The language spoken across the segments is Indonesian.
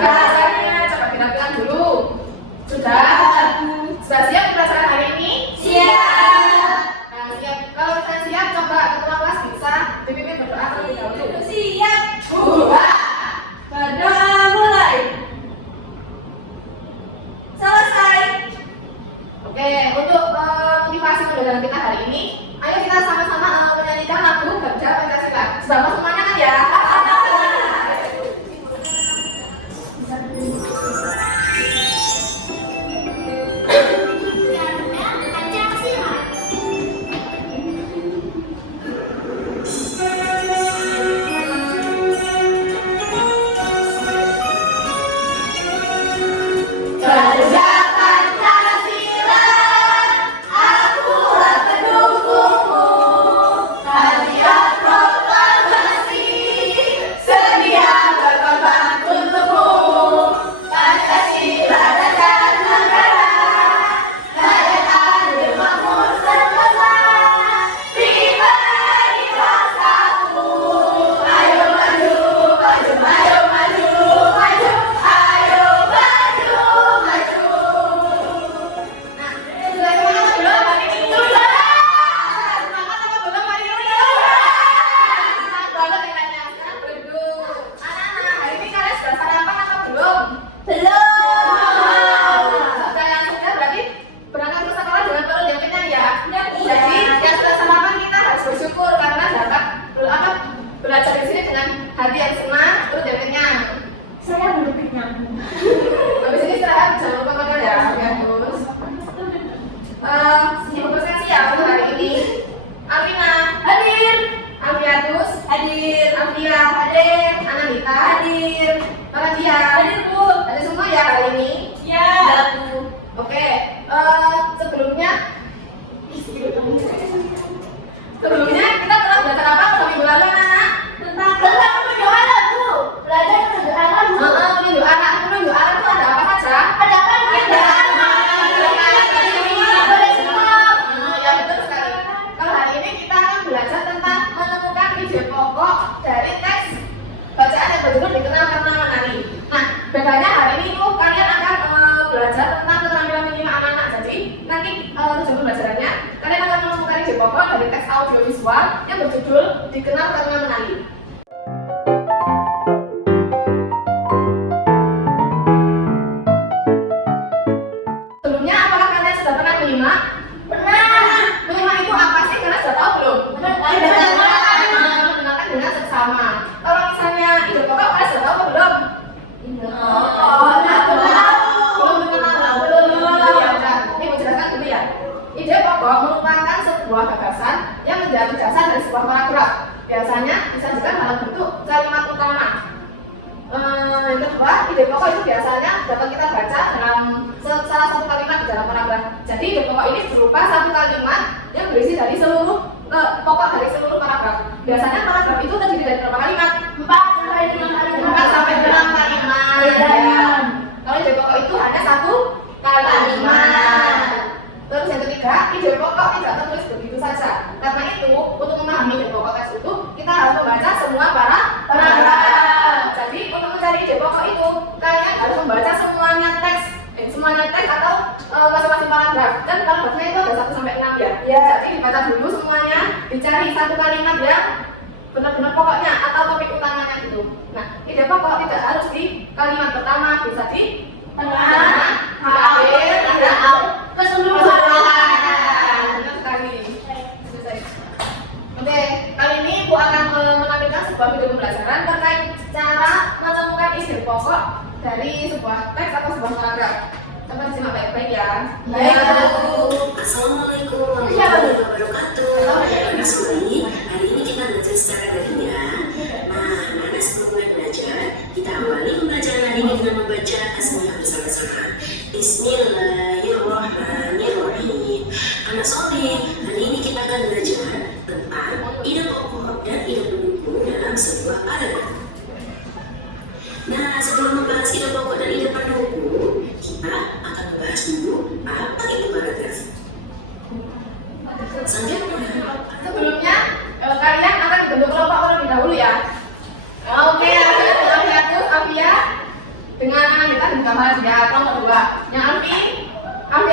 Belajarnya coba kita dulu. Sudah? Sudah siap pelajaran hari ini? Siap. Nah, siap. Kalau misalnya siap, coba ketua kelas bisa dipimpin berdoa terlebih dahulu. Siap. Berdoa. Berdoa mulai. Selesai. Oke, untuk motivasi pembelajaran kita hari ini, ayo kita sama-sama menyanyikan lagu Gajah Pancasila. Sudah mau semuanya kan ya? Belajar di sini dengan hati yang senang, terus dan kenyang. Saya belum kenyang. Habis ini istirahat, jangan lupa makan ya, bagus. Untuk siap untuk hari ini. Alvina Hadir. Alfiatus Hadir. Alfia hadir, Anandita Hadir. Radia Hadir, Bu. hadir semua ya hari ini. Ya. Oke, sebelumnya kita telah belajar apa pada minggu lalu anak? Tentang penunjuk anak, Bu. Belajar penunjuk anak, Bu. Penunjuk anak itu ada apa saja? Ada apa? Ya betul sekali. Kalau hari ini kita akan belajar tentang menemukan ide pokok dari teks bacaan yang berjudul Dikenal Karena Menari. Nah, bedanya hari ini itu kalian akan belajar tentang keterampilan minimal anak-anak. Jadi nanti tujuan pembelajarannya kalian akan menemukan ide pokok dari teks audiovisual yang berjudul Dikenal Karena Menari. Sebelumnya apakah kalian sudah pernah menyimak? Pernah. Menyimak itu apa sih? Kalian sudah tahu belum? Mendengarkan dengan seksama. Kalau misalnya ide pokok kalian sudah tahu atau belum? Ini mau jelaskan dulu ya. Ide pokok merupakan sebuah gagasan yang menjadi dasar dari sebuah paragraf. Biasanya disajikan dalam bentuk kalimat utama. Yang kedua, ide pokok itu biasanya dapat kita baca dalam salah satu kalimat di dalam paragraf. Jadi ide pokok ini berupa satu kalimat yang berisi dari seluruh pokok dari seluruh paragraf. Biasanya paragraf itu terdiri dari berapa kalimat? 4 sampai 5 kalimat. 4 sampai 6 kalimat. Ya. Kalau ide pokok itu hanya satu kalimat. Terus yang ketiga, ide pokok tidak tertulis begitu saja. Karena itu, untuk memahami ide pokok teks itu, kita harus membaca semua paragraf. Jadi untuk mencari ide pokok itu, kalian harus membaca semuanya teks atau masing-masing paragraf. Dan paragrafnya itu ada 1 sampai 6 ya. Jadi dibaca dulu semuanya, dicari satu kalimat yang benar-benar pokoknya atau topik utamanya gitu. Nah, ide pokok tidak harus di kalimat pertama, bisa di tengah, akhir, atau keseluruhan. Benar sekali. Oke, kali ini Bu akan menampilkan sebuah video pembelajaran terkait cara menemukan ide pokok dari sebuah teks atau sebuah paragraf. Coba disimak baik-baik ya. Assalamualaikum warahmatullahi wabarakatuh. Hari ini kita belajar secara daring ya. Nah, mana sebelum mulai belajar, kita awali pembelajaran hari ini dengan membaca tasbih bersama-sama. Bismillahirrahmanirrahim. Anak soleh, hari ini kita akan belajar tentang ide pokok dan ide pendukung dalam sebuah paragraf. Nah, sebelum membahas ide pokok dan ide pendukung, kita akan membahas dulu apa itu paragraf. Selanjutnya, Sebelumnya, kalian akan dibentuk kelompok terlebih dahulu ya. Oke, Afia dengan Tambah dia kelompok 2. Yang Alfi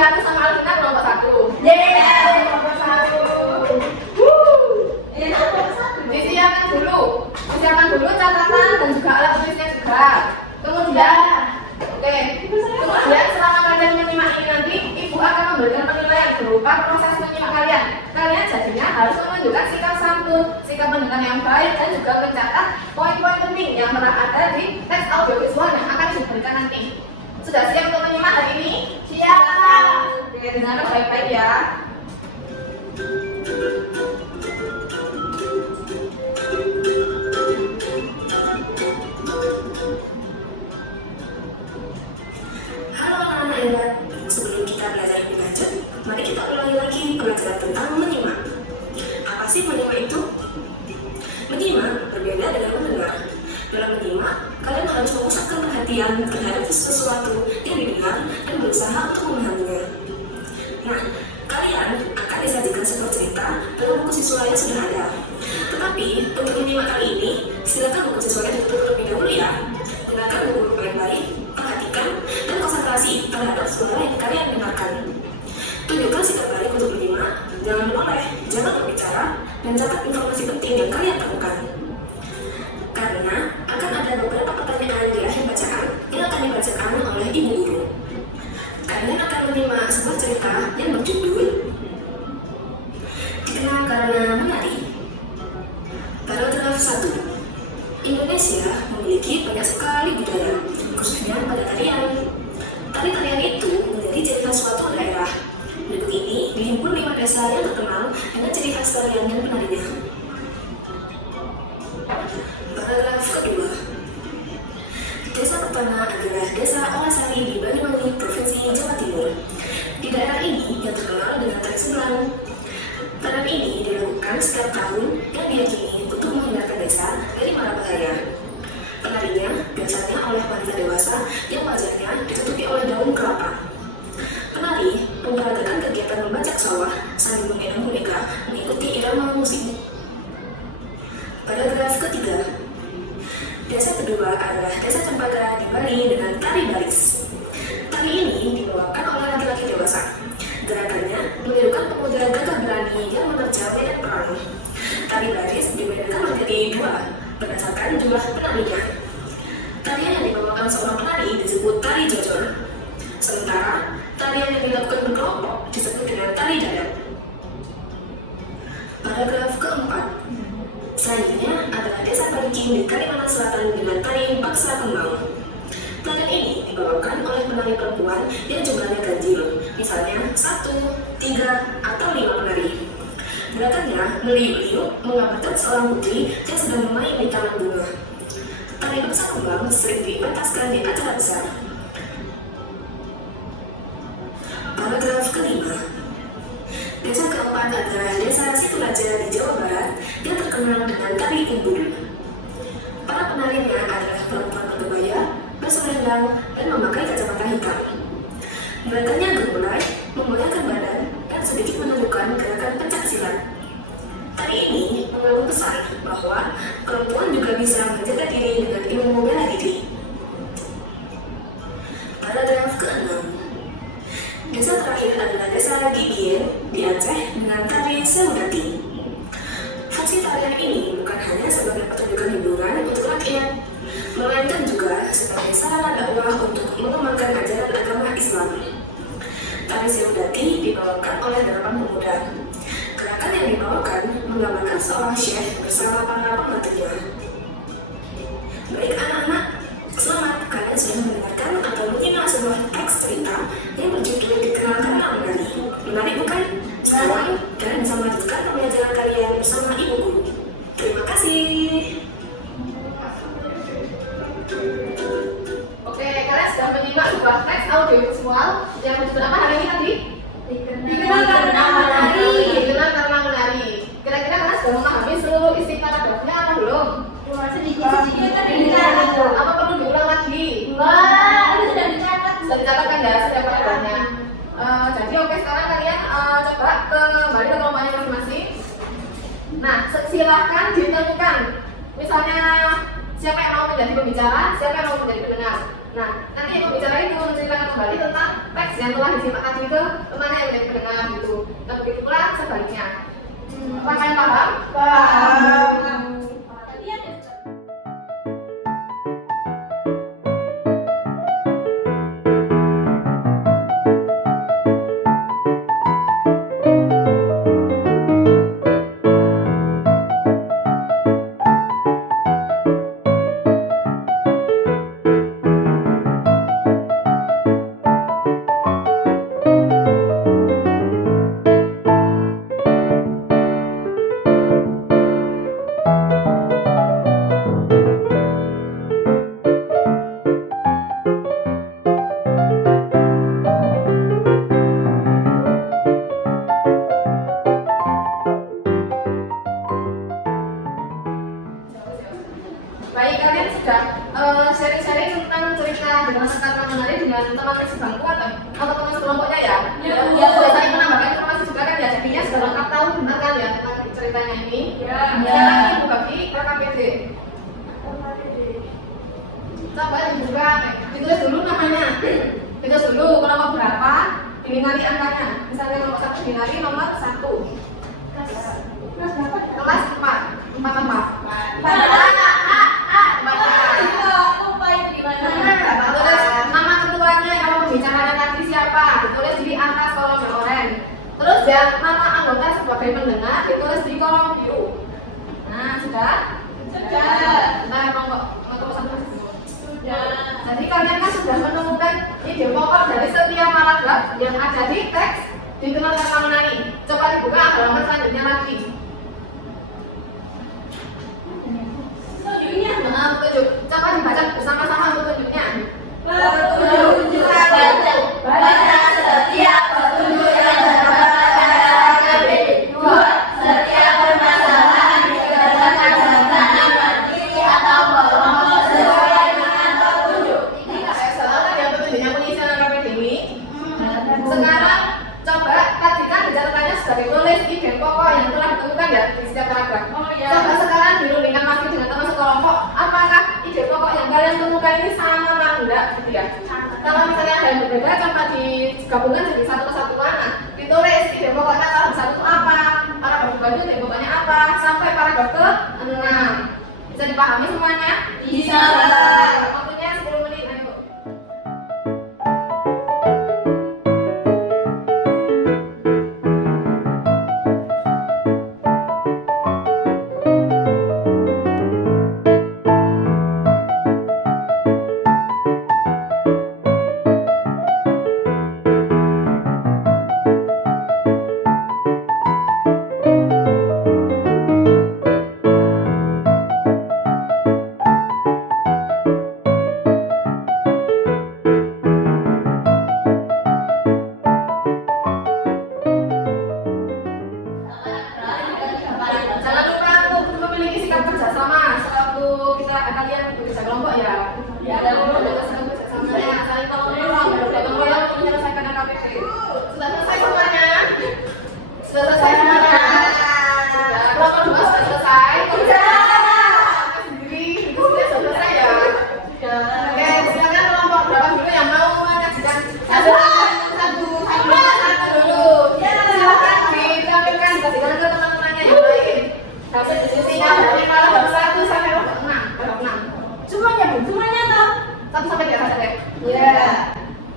aku sama Alvina kelompok 1. Yeay. Kelompok 1. Ini kelompok 1. Disiapkan dulu catatan dan juga alat tulisnya juga. Kemudian selama kalian menyimak ini nanti, ibu akan memberikan penilaian berupa proses menyimak kalian. Kalian jadinya harus menunjukkan sikap santun, sikap mendengar yang baik, dan juga mencatat poin-poin penting yang pernah ada di teks audiovisual yang akan diberikan nanti. Sudah siap untuk menyimak hari ini? Siap. Oke, dengarkan baik-baik ya. Halo anak-anak hebat, sebelum kita belajar lebih lanjut, mari kita ulangi lagi pelajaran tentang menyimak. Apa sih menyimak itu? Menyimak berbeda dengan mendengar. Dalam menyimak, kalian harus memusatkan perhatian terhadap sesuatu yang didengar dan berusaha untuk memahaminya. Nah, kalian akan disajikan sebuah cerita dalam buku siswa yang sudah ada. Tetapi, untuk menyimak kali ini, silakan buku siswanya ditutup terlebih dahulu ya. Gunakan buku baik-baik, perhatikan, dan konsentrasi terhadap suara yang kalian dengarkan. Tunjukkan sikap baik untuk menyimak, jangan menoleh, jangan berbicara, dan catat informasi penting yang kalian temukan. Karena akan ada beberapa pertanyaan di akhir bacaan yang akan dibacakan oleh ibu guru. Kalian akan menyimak sebuah cerita yang berjudul Dikenal Karena Menari. Paragraf 1. Indonesia memiliki banyak sekali budaya, khususnya pada tarian. Tari-tarian itu menjadi ciri khas suatu daerah. Berikut ini dihimpun 5 desa yang terkenal dengan ciri khas tarian dan penarinya. Paragraf kedua. Desa pertama adalah Desa Olasari di Banyuwangi, Provinsi Jawa Timur. Di daerah ini yang terkenal dengan tari sebelang. Tarian ini dilakukan setiap tahun yang diyakini untuk menghindarkan desa dari mara bahaya. Penarinya biasanya oleh wanita dewasa yang wajahnya ditutupi oleh daun kelapa. Penari memperagakan kegiatan membajak sawah sambil menggendong boneka mengikuti irama musik. Paragraf ketiga. Desa kedua adalah Desa Cempaka di Bali dengan tari baris. Tari ini dibawakan oleh laki-laki dewasa. Gerakannya menirukan pemuda gagah berani yang menerjang medan perang. Tari baris dibedakan menjadi 2 berdasarkan jumlah penarinya. Tarian yang dibawakan seorang penari disebut tari jojor. Sementara tarian yang dilakukan berkelompok disebut dengan tari dadat. Paragraf keempat. Selanjutnya adalah Desa Pariging di Kalimantan Selatan dengan tari paksa kembang. Tarian ini dibawakan oleh penari perempuan yang jumlahnya ganjil, misalnya 1, 3, atau 5 penari. Gerakannya meliuk-liuk mengabarkan seorang putri yang sedang bermain di taman bunga. Tari paksa kembang sering dipentaskan di acara besar. Paragraf kelima. Desa keempat adalah Desa Situraja di Jawa Barat yang terkenal dengan tari umbul. Para penarinya adalah perempuan berkebaya, berselendang, dan memakai kacamata hitam. Gerakannya gemulai, menggoyangkan badan, dan sedikit menunjukkan gerakan pencak silat. Tari ini mengandung pesan bahwa perempuan juga bisa menjaga diri dengan ilmu bela diri. Paragraf ke-6. Desa terakhir adalah Desa Gigien di Aceh dengan tari Seudati. Fungsi tarian ini bukan hanya sebagai pertunjukan hiburan untuk rakyat, melainkan juga sebagai sarana dakwah untuk mengembangkan ajaran agama Islam. Tari Seudati dibawakan oleh 8 pemuda. Gerakan yang dibawakan menggambarkan seorang syekh bersama para pembantunya. Baik anak-anak, selamat kalian sudah mendengarkan atau menyimak sebuah teks cerita yang berjudul Dikenal Karena Menari. Menarik bukan? Sekarang kalian bisa melanjutkan pembelajaran kalian bersama ibu guru. Terima kasih. Oke, kalian sudah menyimak sebuah teks audiovisual yang berjudul apa hari ini tadi? Dikenal Karena Menari. Dikenal Karena Menari. Kira-kira kalian sudah memahami seluruh isi paragrafnya atau belum? Sedikit-sedikit kan dicatat. Apa perlu diulang lagi? Wah, itu sudah dicatat. Sudah dicatatkan ya, sudah paragrafnya. Jadi oke, sekarang kalian coba kembali ke kelompoknya masing-masing. Nah, silahkan ditentukan. Misalnya siapa yang mau menjadi pembicara, siapa yang mau menjadi pendengar. Nah, nanti yang pembicara itu yang telah disimak tadi itu kemana yang udah mendengar gitu. Dan begitu pula sebaliknya. Apa kalian paham? Paham. Baik, kalian sudah sharing-sharing tentang cerita dengan kata menarik dengan teman sebangku atau teman sekelompoknya ya? Ya. Sudah saling menambahkan informasi juga kan ya, jadinya sudah lengkap tahu benar kan ya tentang ceritanya ini? Ya. Sekarang ibu bagi KKPD. Coba dibuka, ditulis dulu namanya. Ditulis dulu kelompok berapa, diminari angkanya. Misalnya kelompok 1 diminari nomor 1. Kelas 4. 4. Tulis nama ketuanya, kalau pembicaraan tadi siapa, ditulis di atas kolom yang oranye. Terus yang nama anggota sebagai pendengar ditulis di kolom biru. Nah, sudah? Nah, kelompok 1. Jadi kalian kan sudah menemukan ide pokok dari setiap paragraf yang ada di teks dikenal kata menari. Coba dibuka halaman selanjutnya lagi. Petunjuk. Coba dibaca bersama-sama petunjuknya. Petunjuk baca setiap petunjuk yang terdapat pada KKB. 2. Setiap permasalahan dikerjakan dengan berdiri atau kelompok sesuai dengan petunjuk. Saya salah yang petunjuknya pengisian KKB ini. Sekarang coba tadi kan dicatatannya sudah ditulis ide pokok yang telah ditemukan ya di setiap paragraf. Coba sekarang dirundingkan lagi dengan teman sekelompok. Apakah ide pokok yang kalian temukan ini sama atau enggak gitu ya? Kalau misalnya ada yang berbeda, coba digabungkan jadi satu kesatuan. Nah, ditulis ide pokoknya kalau satu itu apa, paragraf kedua itu ide pokoknya apa, sampai paragraf ke-6. Bisa dipahami semuanya? Bisa. Waktunya 10 menit. Ayo. Jangan lupa untuk memiliki sikap kerjasama sewaktu kalian bekerja kelompok ya. Kerjasamanya saling tolong-menolong, bergotong royong untuk menyelesaikan KKP. Sudah selesai semuanya? Sudah selesai semuanya? Sudah. Kelompok 2 sudah selesai? Sendiri, itu sudah selesai ya? Oke, silakan kelompok berapa dulu yang mau menyajikan satu dulu. Silakan ditampilkan, kasihkan ke teman-temannya yang lain. Hasil diskusinya dari paragraf 1 sampai paragraf 6. Semuanya toh. 1 sampai 3 saja. Ya.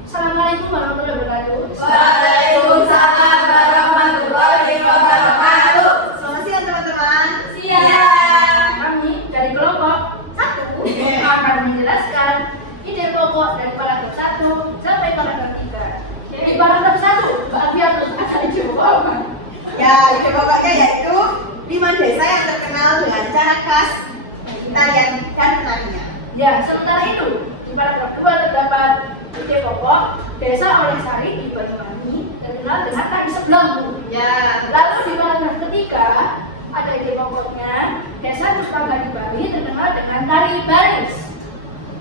Assalamualaikum warahmatullahi wabarakatuh. Waalaikumsalam warahmatullahi wabarakatuh. Selamat siang teman-teman. Siang. Kami dari kelompok 1 akan menjelaskan ide pokok dari paragraf 1 sampai paragraf 3. Di paragraf 1, Mbak Alfian akan ide pokok. Ya, ide pokoknya yaitu 5 desa yang terkenal dengan cara khas tarian dan menarinya. Ya, sementara itu di paragraf 2 terdapat ide pokok desa Oleh-Sari di Banyuwangi terkenal dengan tari seblong. Ya. Lalu di paragraf ketiga ada ide pokoknya desa Cukabali di Bali terkenal dengan tari baris.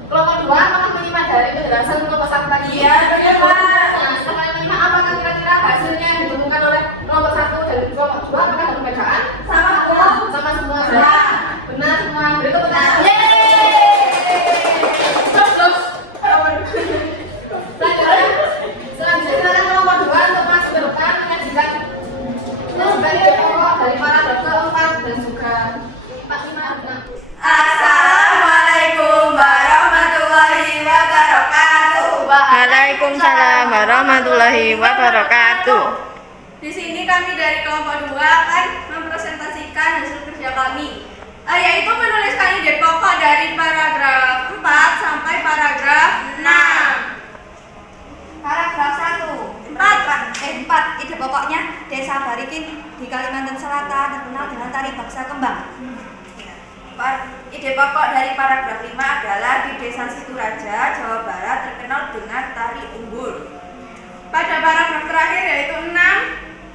Kelompok 2 apakah menyimak dari penjelasan kelompok 1 tadi? Iya, menyimak. Nah, setelah menyimak apakah kira-kira hasilnya yang ditemukan oleh kelompok 1 dan kelompok 2 apakah ada perbedaan? Sama semua. Sama semua. Ya. Benar semua. Beri tepuk tangan. Terus Selanjutnya Waalaikumsalam warahmatullahi wabarakatuh. Di sini kami dari kelompok 2 akan mempresentasikan hasil kerja kami, yaitu menuliskan ide pokok dari paragraf 4 sampai paragraf 6. Paragraf 4. Ide pokoknya, Desa Barikin di Kalimantan Selatan terkenal dengan tari baksa kembang. Ide pokok dari paragraf 5 adalah di Desa Situraja, Jawa Barat terkenal dengan tari umbul. Pada paragraf terakhir yaitu 6,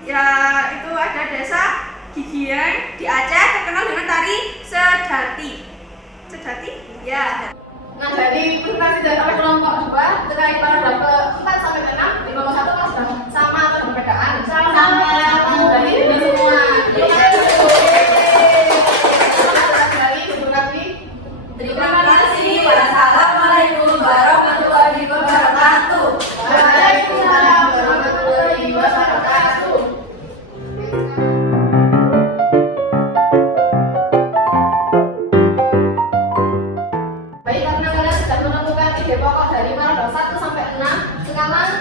yaitu ada Desa Gigian di Aceh terkenal dengan tari sedati. Sedati? Ya. Nah, dari presentasi dari oleh kelompok 2 terkait paragraf ke-4 sampai ke-6 di kelompok 1 kan sudah sama atau ada perbedaan? Sama. Berarti ini semua. Terima kasih. Wassalamualaikum warahmatullahi wabarakatuh. Waalaikumsalam warahmatullahi wabarakatuh. Baik, karena kalian sudah menemukan ide pokok dari paragraf 1 sampai 6, sekarang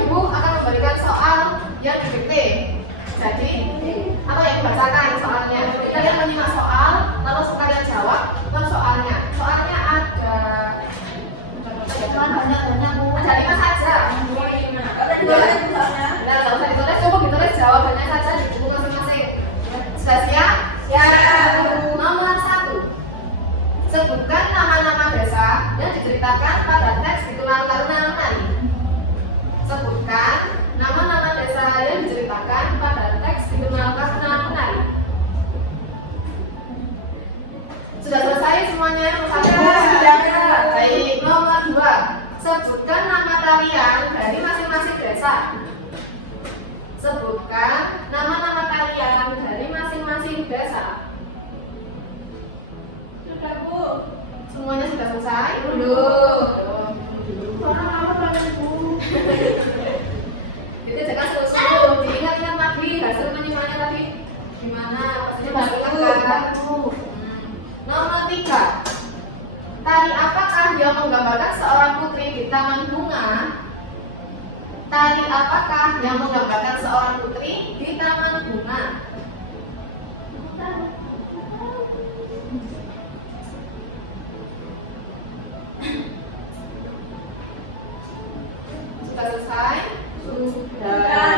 Ibu akan memberikan soal yang didikte. Jadi, apa yang dibacakan soalnya? Kalian menyimak soal, lalu kalian jawab soalnya. Soalnya ada ada 5 saja. Nah, kalau usah ditulis, coba ditulis jawabannya saja di buku masing-masing. Sudah siap? Siap. Nomor 1. Sebutkan nama-nama desa yang diceritakan pada teks Ditular Karuna Menari. Sebutkan nama-nama desa yang diceritakan pada teks Ditular Karuna Menari. Sudah selesai semuanya? Sudah. Baik, nomor 2. Sebutkan nama tarian dari masing-masing desa. Sebutkan nama-nama tarian dari masing-masing desa. Sudah, Bu. Semuanya sudah selesai? Belum. Itu jangan suruh-suruh, diingat-ingat lagi hasil menyimaknya tadi. Gimana? Maksudnya baru kan? Nomor 3. Tari apakah yang menggambarkan seorang putri di taman bunga? Tari apakah yang menggambarkan seorang putri di taman bunga? Sudah selesai? Sudah.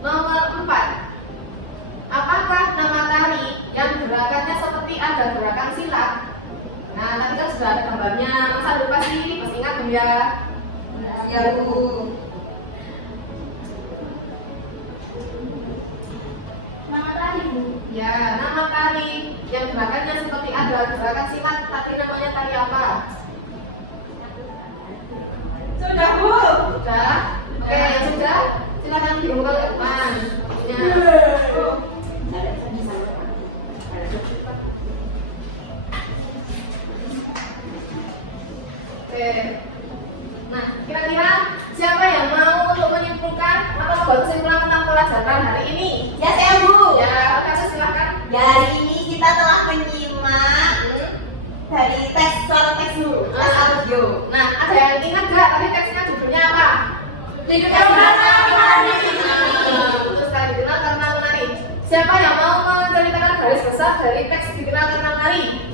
Nomor 4. Apakah nama tari yang gerakannya seperti ada gerakan silat? Nah, tadi kan sudah ada gambarnya. Masa lupa sih? Masih ingat belum ya? Ya, Bu. Nama tari, Bu. Ya, nama tari yang gerakannya seperti ada gerakan silat, tapi namanya tari apa? Sudah, Bu. Sudah? Oke, yang sudah? Silakan dibuka ke depan. Ya. Oke. Nah, kira-kira siapa yang mau untuk menyimpulkan atau membuat kesimpulan tentang pelajaran hari ini? Ya, saya Bu. Ya, kasih silakan. Hari ini kita telah menyimak dari teks suara teks dulu, teks audio. Nah, ada yang ingat nggak tadi teksnya judulnya apa? Ditular Karuna Menari. Terus sekali dikenal karena menari. Siapa yang mau menceritakan garis besar dari teks dikenal karena menari?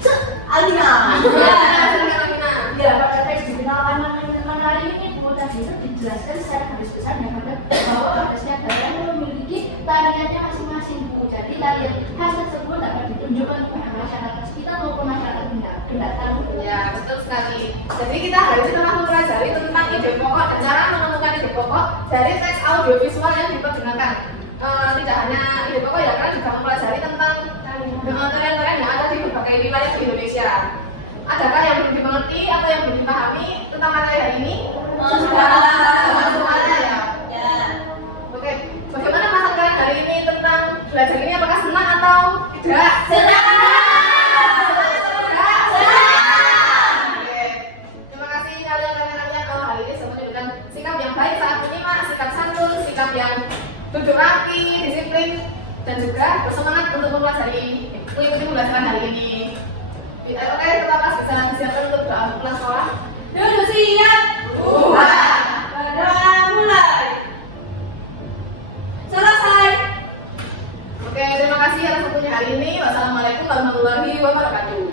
Alina. Ya, silakan Amina. Ya, pada teks Dikenal Karuna Menari ini Bu tadi itu dijelaskan secara garis besarnya bahwa harusnya tarian memiliki tariannya masing-masing, Bu. Jadi tarian khas tersebut dapat ditunjukkan kepada masyarakat sekitar maupun masyarakat pendatang. Ya, betul sekali. Jadi kita hari ini telah mempelajari tentang ide pokok dan cara menemukan ide pokok dari teks audiovisual yang dipergunakan. Tidak hanya ide pokok ya, karena juga mempelajari tentang tarian-tarian yang ada di berbagai wilayah di Indonesia. Adakah yang belum dimengerti atau yang belum dipahami tentang materi hari ini? Semuanya ya. Ya. Oke, bagaimana masalah kalian hari ini tentang belajar ini? Apakah senang atau tidak? Senang. Oke. Terima kasih kalian hari ini sudah menunjukkan sikap yang baik saat menyimak, sikap santun, sikap yang duduk rapi, disiplin, dan juga bersemangat untuk mengikuti pembelajaran hari ini. Oke, tetap bisa disiapkan untuk doa pulang sekolah. waktunya hari ini. Wassalamualaikum warahmatullahi wabarakatuh.